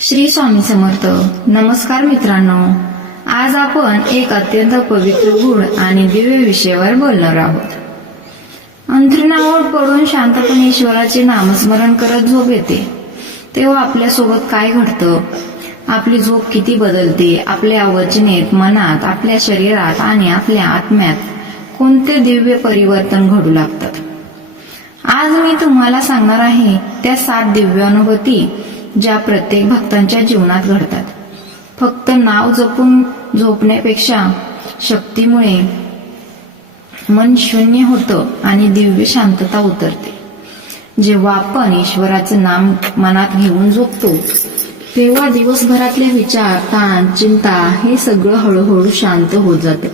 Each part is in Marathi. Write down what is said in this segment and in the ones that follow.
श्री स्वामी समर्थ. नमस्कार मित्रांनो, आज आपण एक अत्यंत पवित्र गुढ आणि दिव्य विषयावर बोलणार आहोत. अंथरुणावर पडून शांतपणे ईश्वराचे नामस्मरण करत झोप येते तेव्हा आपल्यासोबत काय घडतं, आपली झोप किती बदलते, आपल्या अवचनेत, मनात, आपल्या शरीरात आणि आपल्या आत्म्यात कोणते दिव्य परिवर्तन घडू लागतात. आज मी तुम्हाला सांगणार आहे त्या 7 दिव्य अनुभूती ज्या प्रत्येक भक्तांच्या जीवनात घडतात. फक्त नाव जपून झोपण्यापेक्षा शक्तीमुळे मन शून्य होतं आणि दिव्य शांतता उतरते. जेव्हा आपण ईश्वराचं नाम मनात घेऊन झोपतो तेव्हा दिवसभरातले विचार, ताण, चिंता हे सगळं हळूहळू शांत होत जातं.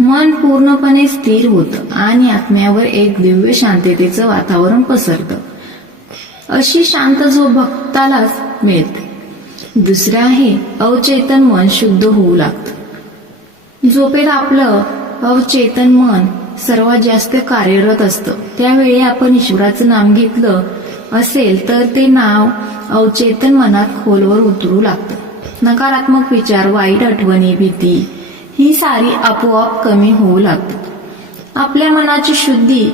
मन पूर्णपणे स्थिर होतं आणि आत्म्यावर एक दिव्य शांततेचं वातावरण पसरतं. अशी शांत झोप भक्तालाच मिळते. दुसरं आहे अवचेतन मन शुद्ध होऊ लागतं. झोपेत आपलं अवचेतन मन सर्वात जास्त कार्यरत असतं. त्यावेळी आपण ईश्वराचं नाम घेतलं असेल तर ते नाव अवचेतन मनात खोलवर उतरू लागतं. नकारात्मक विचार, वाईट आठवणी, भीती ही सारी आपोआप कमी होऊ लागतात. आपल्या मनाची शुद्धी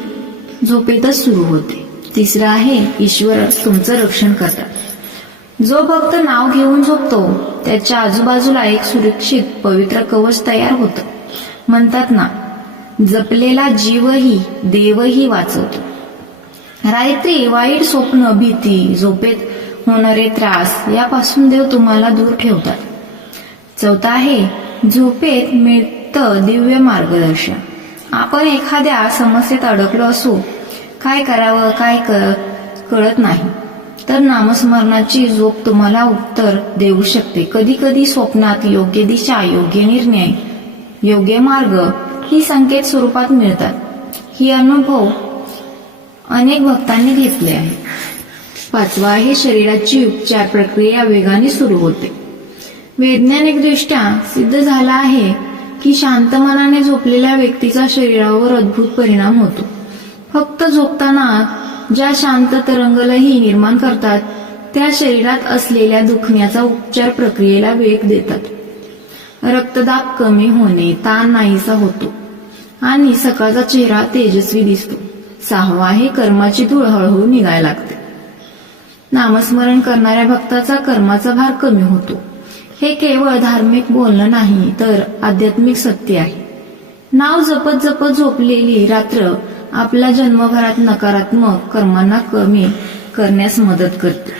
झोपेतच सुरू होते. तिसरं आहे ईश्वर तुमचं रक्षण करतात. जो भक्त नाव घेऊन झोपतो त्याच्या आजूबाजूला एक सुरक्षित पवित्र कवच तयार होतं. म्हणतात ना, जपलेला जीवही देवही वाचवतो. रात्री वाईट स्वप्न, भीती, झोपेत होणारे त्रास यापासून देव तुम्हाला दूर ठेवतात. चौथं आहे झोपेत मिळतं दिव्य मार्गदर्शन. आपण एखाद्या समस्येत अडकलो असू, काय करावं काय कळत नाही, तर नामस्मरणाची झोप तुम्हाला उत्तर देऊ शकते. कधी कधी स्वप्नात योग्य दिशा, योग्य निर्णय, योग्य मार्ग ही संकेत स्वरूपात मिळतात. ही अनुभव अनेक भक्तांनी घेतले आहे. 5वा आहे शरीराची उपचार प्रक्रिया वेगाने सुरू होते. वैज्ञानिकदृष्ट्या सिद्ध झाला आहे की शांत मनाने झोपलेल्या व्यक्तीचा शरीरावर अद्भुत परिणाम होतो. फक्त झोपताना ज्या शांत तरंगलहरी निर्माण करतात त्या शरीरात असलेल्या दुखण्याचा उपचार प्रक्रियेला वेग देतात. रक्तदाब कमी होणे, ताण नाहीसा होतो आणि सकाळचा चेहरा तेजस्वी दिसतो. 6वा आहे कर्माची धूळ हळूहळू निघायला लागते. नामस्मरण करणाऱ्या भक्ताचा कर्माचा भार कमी होतो. हे केवळ धार्मिक बोलणं नाही तर आध्यात्मिक सत्य आहे. नाव जपत जपत झोपलेली रात्र आपल्या जन्मभरात नकारात्मक कर्मांना कमी करण्यास मदत करते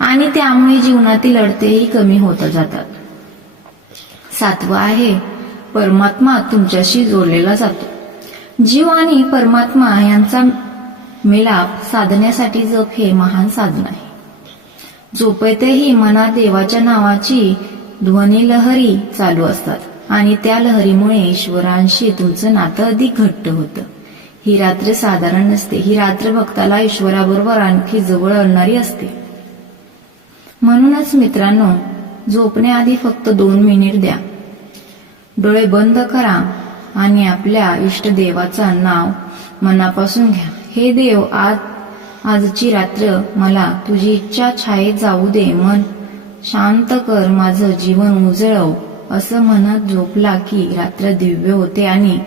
आणि त्यामुळे जीवनातील अडथळेही कमी होत जातात. 7वा आहे परमात्मा तुमच्याशी जोडलेला जातो. जीव आणि परमात्मा यांचा मिलाप साधण्यासाठी जप हे महान साधन आहे. झोपेतही मनात देवाच्या नावाची ध्वनी लहरी चालू असतात आणि त्या लहरीमुळे ईश्वरांशी तुमचं नातं अधिक घट्ट होतं. ही रात्र साधारण नसते. ही रात्र भक्ताला ईश्वराबरोबर आणखी जवळ आणणारी असते. म्हणूनच मित्रांनो, झोपण्याआधी फक्त 2 मिनिट द्या. डोळे बंद करा आणि आपल्या इष्टदेवाचं नाव मनापासून घ्या. हे देव, आजची रात्र मला तुझी इच्छा छायेत जाऊ दे. मन शांत कर, माझं जीवन उजळव. असं म्हणत झोपला की रात्र दिव्य होते आणि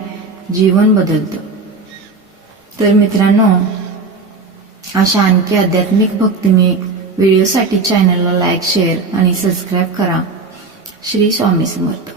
जीवन बदलतं. तर मित्रांनो, अशा आणखी आध्यात्मिक भक्तिमय व्हिडिओसाठी चॅनलला लाईक, शेअर आणि सबस्क्राईब करा. श्री स्वामी समर्थ.